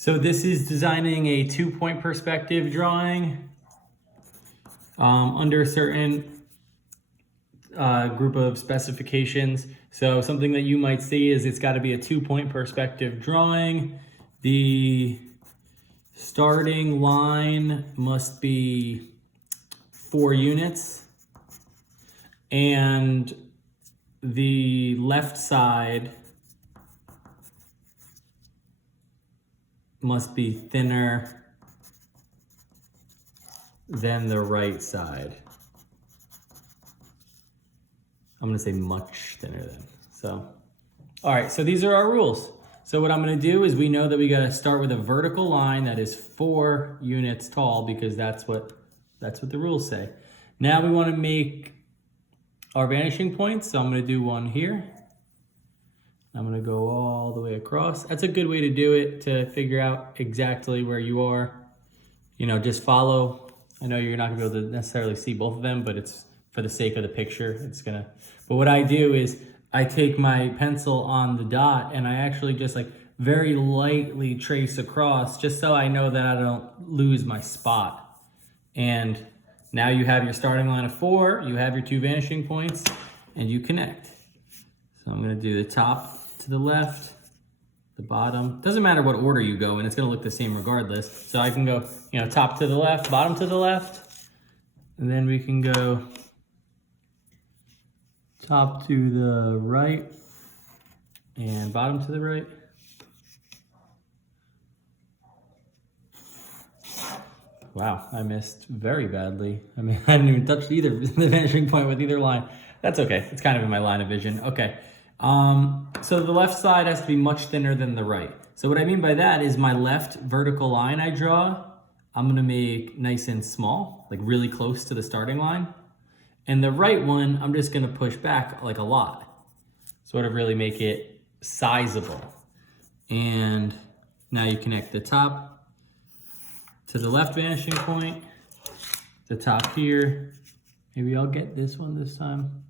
So this is designing a 2-point perspective drawing under a certain group of specifications. So something that you might see is it's got to be a 2-point perspective drawing. The starting line must be 4 units, and the left side must be thinner than the right side. I'm gonna say much thinner than. So, all right, so these are our rules. So what I'm gonna do is, we know that we gotta start with a vertical line that is 4 units tall, because that's what the rules say. Now we wanna make our vanishing points. So I'm gonna do one here. I'm gonna go all the way across. That's a good way to do it, to figure out exactly where you are. You know, just follow. I know you're not gonna be able to necessarily see both of them, but it's for the sake of the picture, it's gonna. But what I do is, I take my pencil on the dot and I actually just like very lightly trace across, just so I know that I don't lose my spot. And now you have your starting line of 4, you have your 2 vanishing points, and you connect. So I'm gonna do the top to the left, the bottom. Doesn't matter what order you go in, it's gonna look the same regardless. So I can go, you know, top to the left, bottom to the left, and then we can go top to the right and bottom to the right. Wow, I missed very badly. I mean, I didn't even touch either the vanishing point with either line. That's okay, it's kind of in my line of vision. Okay, so the left side has to be much thinner than the right. So what I mean by that is, my left vertical line I draw, I'm gonna make nice and small, like really close to the starting line. And the right one, I'm just gonna push back like a lot. Sort of really make it sizable. And now you connect the top to the left vanishing point, the top here. Maybe I'll get this one this time.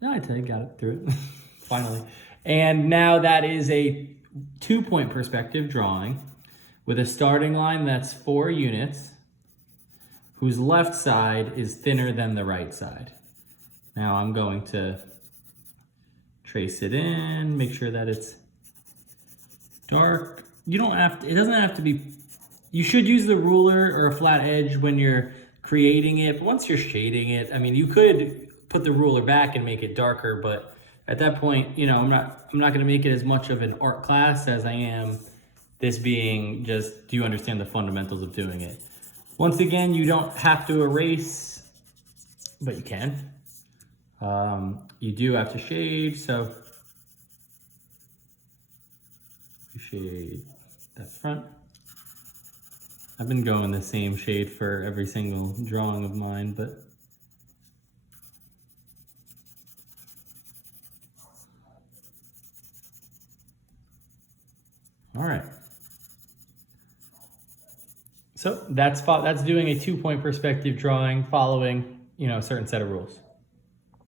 No, I got it through it, finally. And now that is a 2-point perspective drawing with a starting line that's 4 units, whose left side is thinner than the right side. Now I'm going to trace it in, make sure that it's dark. You don't have to, it doesn't have to be, you should use the ruler or a flat edge when you're creating it, but once you're shading it, I mean, you could put the ruler back and make it darker, but at that point, you know, I'm not gonna make it as much of an art class as I am this being just, do you understand the fundamentals of doing it? Once again, you don't have to erase, but you can. You do have to shade, so we shade that front. I've been going the same shade for every single drawing of mine, but all right. So that's doing a 2-point perspective drawing, following, you know, a certain set of rules.